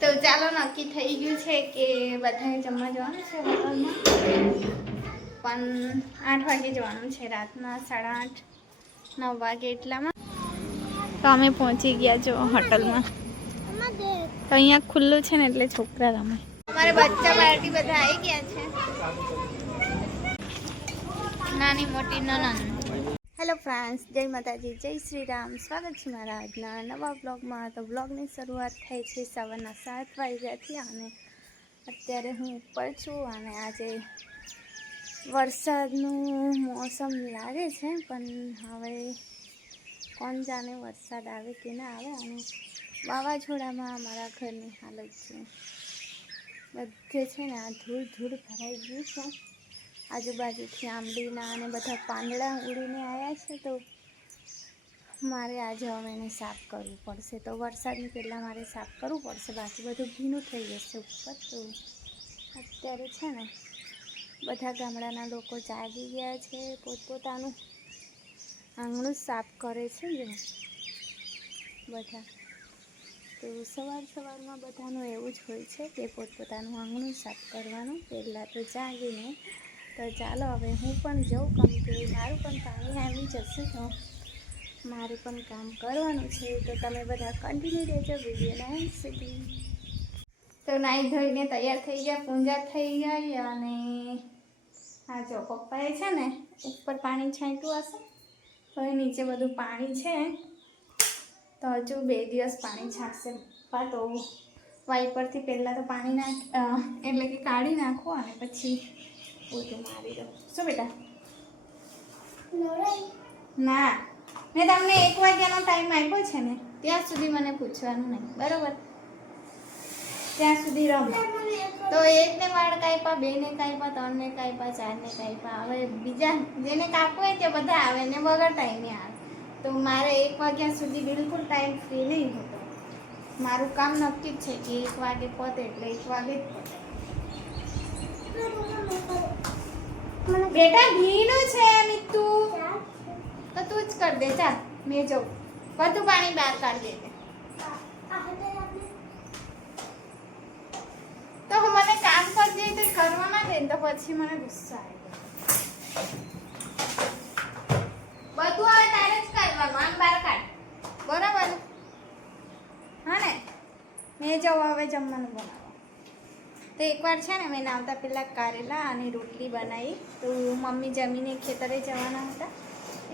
તો ચાલો નક્કી થઈ ગયું છે કે બધાએ જમવા જવાનું છે હોટલમાં, પણ 8 વાગે જવાનું છે રાતના, 8:30 9 વાગે એટલામાં. તો અમે પહોંચી ગયા છો હોટલમાં. તો અહીંયા ખુલ્લું છે ને એટલે છોકરા રમે. અમારે બચ્ચા પાર્ટી બધા આવી ગયા છે, નાની મોટી નનન. હેલો ફ્રેન્ડ્સ, જય માતાજી, જય શ્રી રામ. સ્વાગત છે મારા આજના નવા બ્લોગમાં. તો બ્લોગની શરૂઆત થઈ છે સવારના 7 વાગ્યાથી અને અત્યારે હું ઉપર છું અને આજે વરસાદનું મોસમ લાગે છે, પણ હવે કોણ જાણે વરસાદ આવે કે ના આવે. અને વાવાઝોડામાં અમારા ઘરની હાલત છે, બધે છે ને આ ધૂળ ભરાઈ ગયું છે. આજુબાજુથી આંબલીના અને બધા પાંદડા ઉડીને આવ્યા છે, તો મારે આજે હવે એને સાફ કરવું પડશે. તો વરસાદની પહેલાં મારે સાફ કરવું પડશે, બાકી બધું ભીનું થઈ જશે ઉપર. તો અત્યારે છે ને બધા ગામડાના લોકો જાગી ગયા છે, પોતપોતાનું આંગણું સાફ કરે છે જો બધા. તો સવારમાં બધાનું એવું જ હોય છે કે પોતપોતાનું આંગણું સાફ કરવાનું પહેલાં તો જાગીને. તો ચાલો હવે હું પણ જાઉં, કેમ કે મારું પણ પાણી આવી જશે તો મારે પણ કામ કરવાનું છે. તો તમે બધા કન્ટિન્યુ રહેજો વિડીયોના એન્ડ સુધી. તો નાહી ધોઈને તૈયાર થઈ ગયા, પૂજા થઈ ગઈ. અને હા જો પપ્પાએ છે ને ઉપર પાણી છાંટ્યું હશે, તો એ નીચે બધું પાણી છે. તો હજુ 2 દિવસ પાણી છાંટશે પપ્પા. તો વાઈપરથી પહેલાં તો પાણી એટલે કે કાઢી નાખો અને પછી બધું મારી દો. શું બેટા? ના, મેં તમને 1 વાગ્યાનો ટાઈમ આપ્યો છે ને, ત્યાં સુધી મને પૂછવાનું નહીં, બરાબર? ત્યાં સુધી રમો. તો 1 ને વાળ કાપ્યા, 2 ને કાપ્યા, 3 ને કાપ્યા, 4 ને કાપ્યા. હવે બીજા જેને કાપવું હોય તે બધા આવે ને વગર ટાઈમે આવે. તો મારે 1 વાગ્યા સુધી બિલકુલ ટાઈમ ફ્રી નહીં હોતો. મારું કામ નક્કી જ છે કે 1 વાગે પતે એટલે 1 વાગે જ પતે. બેટા ભીનું છે મિત્તુ, તો તું જ કર દે. ચાલ મેં જાઉં, બધું પાણી બહાર કાઢી દે. તો મને કામ કરજે તો કરવા ના દે તો પછી મને ગુસ્સો આવે. બધું હવે તારે જ કરવાનું, આમ બહાર કાઢ, બરાબર? હા ને, મેં જાઉં હવે જમવાનું બનાવવા. તો એકવાર છે ને મેં આવતા પહેલાં કારેલા અને રોટલી બનાવી. તો મમ્મી જમીને ખેતરે જવાના હતા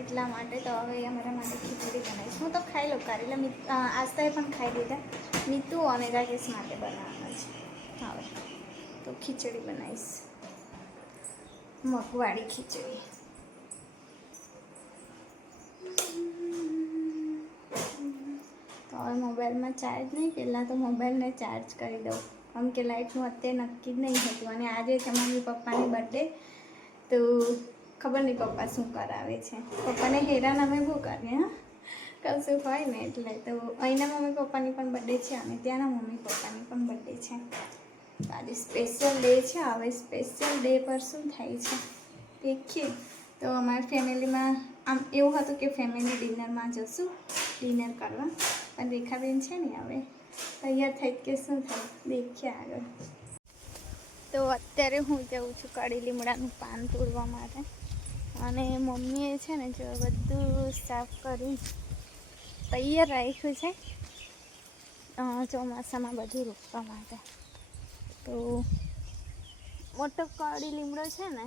એટલા માટે. તો હવે અમારા માટે ખીચડી બનાવીશ. હું તો ખાઈ લઉં કારેલા, આસ્તાએ પણ ખાઈ લીધા. મીતુ અને રાકેશ માટે બનાવવાના છે હવે. તો ખીચડી બનાવીશ, મગવાળી ખીચડી. તો હવે મોબાઈલમાં ચાર્જ નહીં, પહેલાં તો મોબાઈલને ચાર્જ કરી દઉં, કેમ કે લાઇટનું અત્યારે નક્કી જ નહીં હતું. અને આજે છે મમ્મી પપ્પાની બર્થડે, તો ખબર નહીં પપ્પા શું કરાવે છે. પપ્પાને હેરાન અમે બહુ કરીએ, હા કશું હોય ને એટલે. તો અહીંના મમ્મી પપ્પાની પણ બર્થડે છે અને ત્યાંના મમ્મી પપ્પાની પણ બર્થડે છે. તો આજે સ્પેશિયલ ડે છે. હવે સ્પેશિયલ ડે પર શું થાય છે દેખીએ. તો અમારી ફેમિલીમાં આમ એવું હતું કે ફેમિલી ડિનરમાં જશું, ડિનર કરવા. પણ રેખાબેન છે ને હવે તૈયાર થઈ કે શું થાય દેખીએ આગળ. તો અત્યારે હું જાઉં છું કડી લીમડાનું પાન તોડવા માટે. અને મમ્મીએ છે ને જો બધું સાફ કરી તૈયાર રાખ્યું છે ચોમાસામાં બધું રોપવા માટે. તો મોટો કડી લીમડો છે ને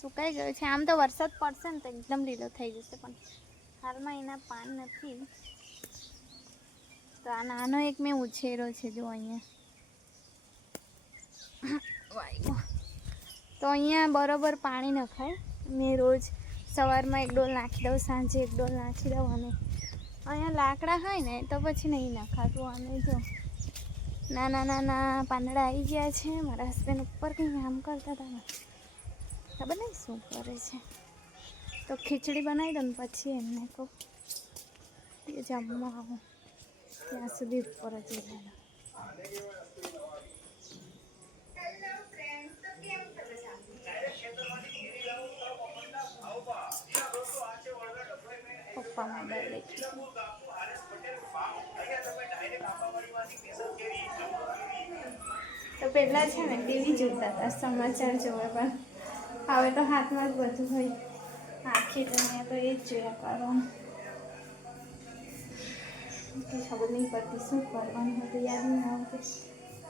સુકાઈ ગયો છે. આમ તો વરસાદ પડશે ને તો એકદમ લીલો થઈ જશે, પણ હાલમાં એના પાન નથી. તો આ નાનો એક મેં ઉછેરો છે જો અહીંયા. તો અહીંયા બરોબર પાણી નખાય. મેં રોજ સવારમાં 1 ડોલ નાખી દઉં, સાંજે 1 ડોલ નાખી દઉં. અને અહીંયા લાકડા હોય ને તો પછી નહીં નખાતું. અને જો નાના પાંદડા આવી ગયા છે. મારા હસબન્ડ ઉપર કંઈ કામ કરતા હતા, ખબર નહીં શું કરે છે. તો ખીચડી બનાવી દઉં ને પછી એમને કહું કે જમવા આવું, ત્યાં સુધી ઉપર જ રહેવાનું. પપ્પા મોબાઈલ પહેલાં છે ને ટીવી જોતા હતા, સમાચાર જોવા, પણ હવે તો હાથમાં જ બધું હોય, આખી દુનિયા તો એ જ જોયા કરવાનું. ખબર નહીં પડતી શું કરવાનું હતું, યાદ નહીં આવતું.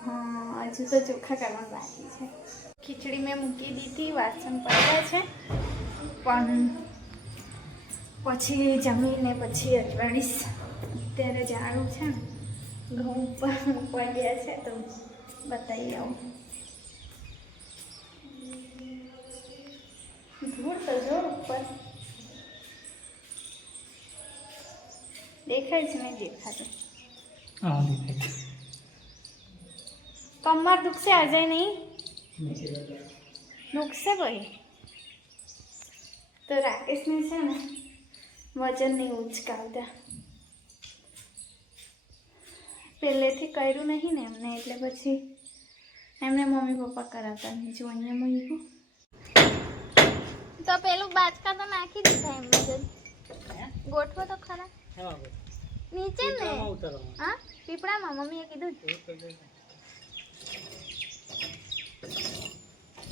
હા, હજુ તો ચોખ્ખા કરવાનું બાકી છે. ખીચડી મેં મૂકી દીધી, વાસણ પડ્યા છે, પણ પછી જમીને પછી અજવાળીશ. અત્યારે જાણું છે ને ઘઉં ઉપર મૂકવા ગયા છે તો બતાવી આવું. ધૂળ તો જો ઉપર દેખાય છે, નહીં દેખાતું? કમર દુખશે અજય? નહીં દુખશે ભાઈ. તો રાકેશને છે ને વજન નહીં ઉચકાવતા, પહેલેથી કર્યું નહીં ને એમને, એટલે પછી એમને મમ્મી પપ્પા કરાવતા નહીં. જો અહીંયા મૂક્યું તો પેલું બાચકા તો નાખી દીધા એમ વજન ગોઠવો તો ખરા નીચે ને. હા, પીપળામાં મમ્મીએ કીધું.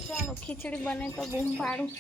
ચાલો ખીચડી બને તો બૂમ પાડું.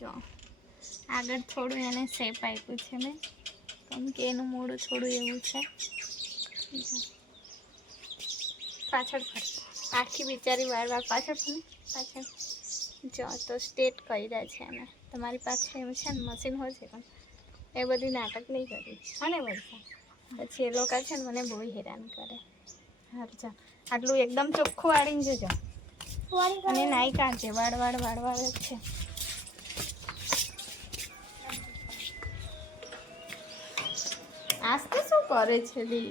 જો આગળ થોડું એને શેપ આપ્યું છે મેં, કેમ કે એનું મોઢું થોડું એવું છે. પાછળ ફર, આખી બિચારી વાર પાછળ ફરી પાછળ. જો તો સ્ટેટ કર્યા છે એને. તમારી પાસે એવું છે ને મશીન હોય છે, પણ એ બધી નાટક નહીં કરી અને બધા પછી એ લોકો છે ને મને બહુ હેરાન કરે. હારું ચાલ, આટલું એકદમ ચોખ્ખું વાળીને જજો, અને નાઈ કાઢજે. વાળ જ છે. આજ તો શું કરે છે લી,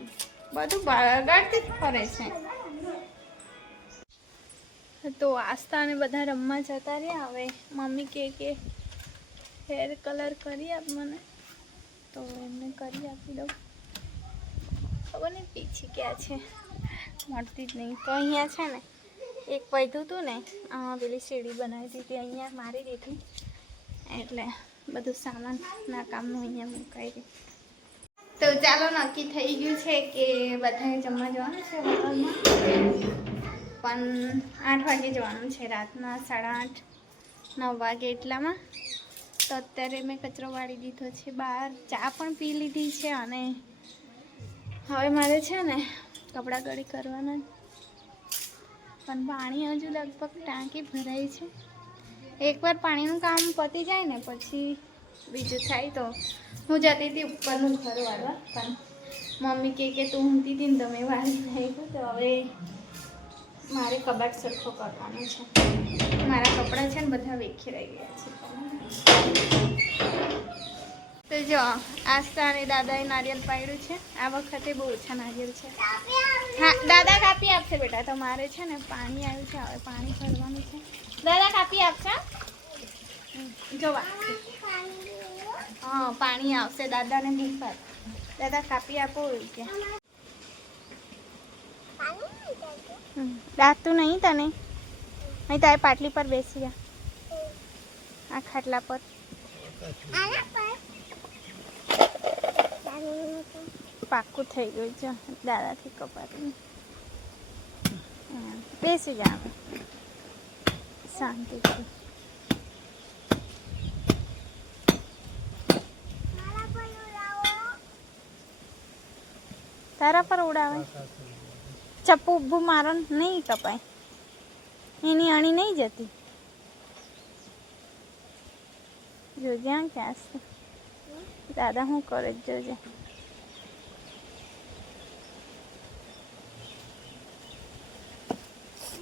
બધું બગાડતી જ ફરે છે. તો આસ્તા અને બધા રમવા જતા રહ્યા. હવે મમ્મી કે હેર કલર કરી આપ મને, તો એમને કરી આપી દઉં. ખબર નહીં પીછી ક્યાં છે, મળતી જ નહીં. તો અહીંયા છે ને એક વધ્યું હતું ને, પેલી સીડી બનાવી દીધી, અહીંયા મારી દીધી, એટલે બધું સામાનના કામનું અહીંયા મુકાઈ ગયું. તો ચાલો, નક્કી થઈ ગયું છે કે બધાએ જમવા જવાનું છે હોટલમાં, પણ 8 વાગે જવાનું છે, રાતના 8:30 9 વાગે એટલામાં. તો અત્યારે મેં કચરો વાળી દીધો છે બહાર, ચા પણ પી લીધી છે, અને હવે મારે છે ને કપડાં ગળી કરવાના, પણ પાણી હજુ લગભગ ટાંકી ભરાઈ છે. એકવાર પાણીનું કામ પતી જાય ને પછી બીજું થાય. તો હું જતી હતી ઉપરનું ઘર વાળવા, પણ મમ્મી કે તું ઊંઘતી હતી ને તમે વાળી નાખ્યું. તો હવે મારે કબાટ સરખો કરવાનો છે. મારા કપડાં છે ને બધા વેખેરાઈ ગયા છે. તો જો આસ્તા અને દાદાએ નારિયેલ પાડ્યું છે. આ વખતે બહુ ઓછા નારિયેલ છે. હા, દાદા કાપી આપશે બેટા. તો મારે છે ને પાણી આવ્યું છે, હવે પાણી ભરવાનું છે. દાદા કાપી આપશે. જોવા હા, પાણી આવશે. દાદાને બૂફર દાદા કાપી આપો એવું કે. દાંતું નહીં તને? અહીં તારે પાટલી પર બેસી જા, આ ખાટલા પર. પાક્કું થઈ ગયું છે દાદાથી કપાતું. બેસી જા શાંતિથી. તારા પર ઉડાવે. ચપ્પુ ઊભું મારો નહીં કપાય, એની અણી નહીં જતી. જોજે ક્યાં છે દાદા, હું કરે જોજે.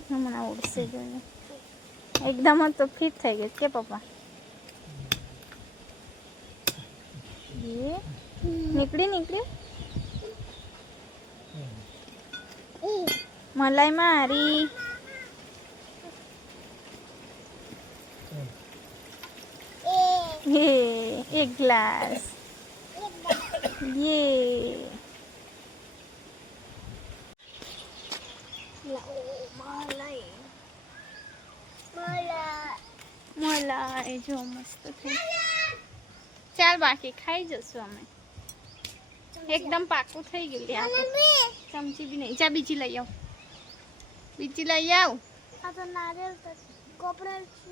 હમણાં ઉડશે જોજે. એકદમ જ તો ફિટ થઈ ગઈ કે પપ્પા? નીકળી મલાઈ મારી. એક ગ્લાસ. મલાઈ જો મસ્ત થઈ. ચાલ બાકી ખાઈ જશું અમે. એકદમ પાકું થઈ ગયું. ચમચી બી નહીં. ચા બીજી લઈ આવ. આ તો નારિયેળ કોપરેલ છે.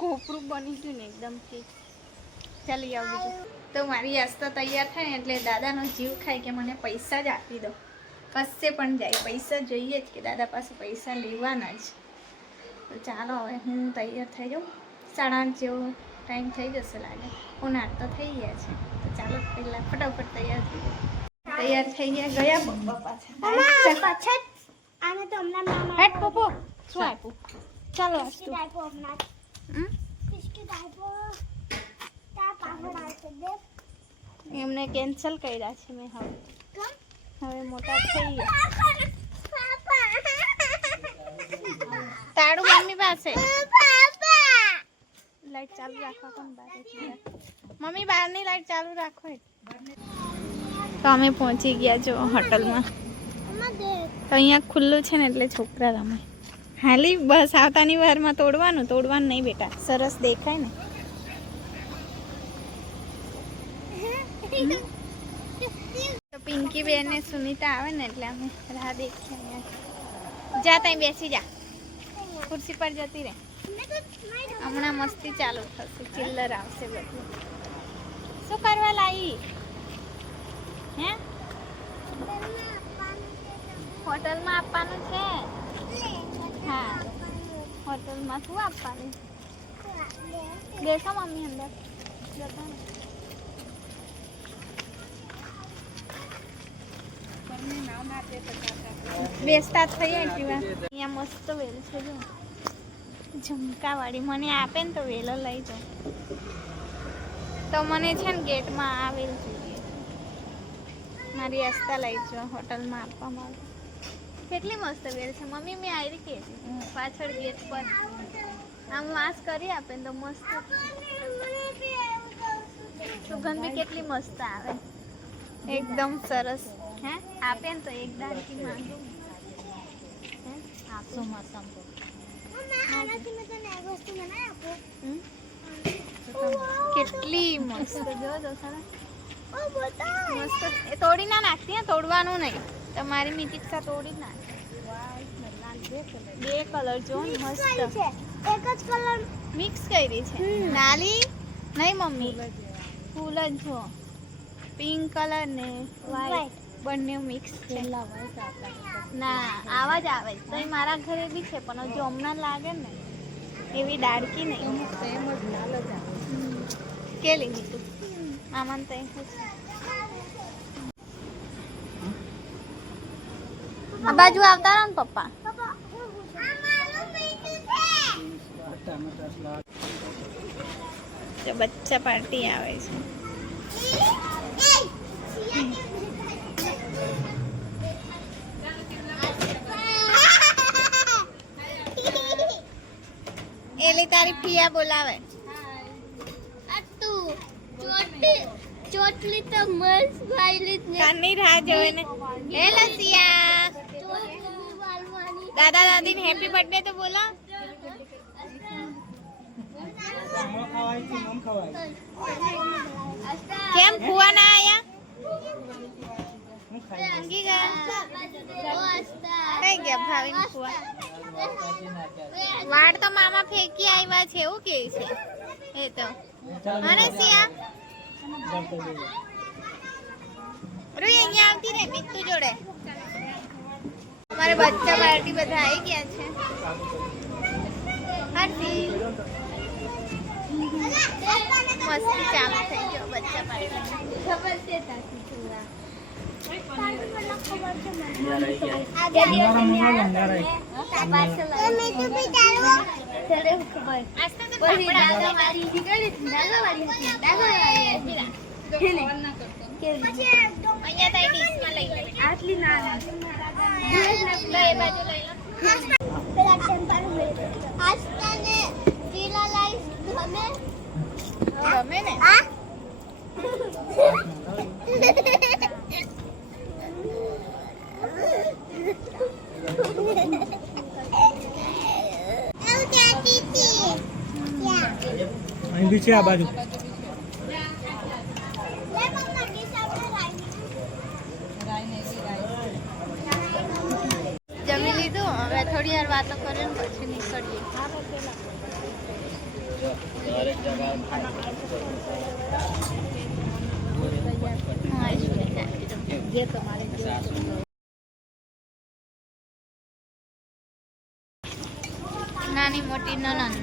કોપરું બની ગયું ને એકદમ ઠીક. ચાલી આવ બીજું. તો મારી આસ્તા તૈયાર થાય ને એટલે દાદાનો જીવ ખાય કે મને પૈસા જ આપી દો. કશે પણ જાય પૈસા જોઈએ જ, કે દાદા પાસે પૈસા લેવાના જ. તો ચાલો હવે હું તૈયાર થઈ જાઉં. 8:30 જેવો ટાઈમ થઈ જશે લાગે. હું નાટતો થઈ ગયા છે. તો ચાલો પહેલાં ફટાફટ તૈયાર થઈ જાય. તૈયાર થઈ ગયા પપ્પા પાછા. આને તો હમણાં હેટ પપ્પો શું આપ્યું? ચાલો આસ્તુ એમને કેન્સલ કર્યા છે મેં. હવે મોટા થઈ ગયા. તાળું મમ્મી પાસે. લાઈટ ચાલુ રાખવા કોણ બહાર? મમ્મી બહારની લાઈટ ચાલુ રાખો. તો અમે પહોંચી ગયા છો હોટલમાં. તો અહીંયા ખુલ્લું છે ને એટલે છોકરા રમે. હાલી બસ આવતાની વારમાં તોડવાનું નહીં બેટા. સરસ દેખાય ને. તો પિંકી બેન ને સુનિતા આવે ને એટલે અમે રાહ દેખીએ અહીંયા. જા ત્યાં બેસી જા, ખુરશી પર જતી રહે. હમણાં મસ્તી ચાલુ થશે, ચિલ્લર આવશે બધું. શું કરવા લાવી? હે હોટલમાં આપવાનું છે. હા હોટલમાં શું આપવાનું? બેસો મમ્મી અંદર. બેસતા થઈએ એટલી વાર. અહીંયા મસ્ત વેલ છે જો, ઝુમકાવાળી. મને આપે ને તો વેલો લઈ જાઉં. તો મને છે ને ગેટમાં આ વેલ જોઈએ. મારી આસ્તા લઈ જાઉં હોટલમાં આપવામાં આવે. કેટલી મસ્ત વેલ છે મમ્મી. મેં આવી કે પાછળ ગેટ પર આમ વાસ કરી આપે ને તો મસ્ત. સુગંધ બી કેટલી મસ્ત આવે, એકદમ સરસ. હે આપે ને તો એક દાડકી માંગુ. આપો મસ્ત. કેટલી મસ્ત જો મસ્ત. એ તોડી ના નાખતી, તોડવાનું નહીં. તમારી મીઠી તોડી નાખ. બે કલર જો મસ્ત. એક જ કલર મિક્સ કરી છે. નાલી નહીં મમ્મી, ફૂલ જ જો. પિંક કલર ને વ્હાઈટ બંને મિક્સ છે. ના આવા જ આવે તો મારા ઘરે બી છે, પણ જો હમણાં લાગે ને એવી દાડકી નહીં. કે લીધી તું આમાં તો આ બાજુ આવતા રહો ને પપ્પા. બચ્ચા પાર્ટી આવે છે. એલી તારી પિયા બોલાવે. ચોટલી તો મસ્ત વાયલી ને કાની રાહ જોવે ને. હે લસિયા, દાદા દાદી ને હેપી બર્થડે તો બોલો. કેમ ફુવા ના આયા? અંગી ગયા કઈ ગયા ભાવિન ફુવા? વાડ તો મામા ફેંકી આવ્યા છે એવું કે છે એ તો. અને સિયા રૂઈ અહીંયા આવતી રે મિત્તુ જોડે. મારે બચ્ચા પાર્ટી બધા આવી ગયા છે. હાથી મસ્તી ચાલુ થઈ ગયો બચ્ચા પાર્ટી. ખબર છે તાકી છોરા. ગમે ને અહીં બી છે આ બાજુ. જમી લીધું. હવે થોડી વાર વાતો કરીને પછી નીકળીએ. નાની મોટી નનન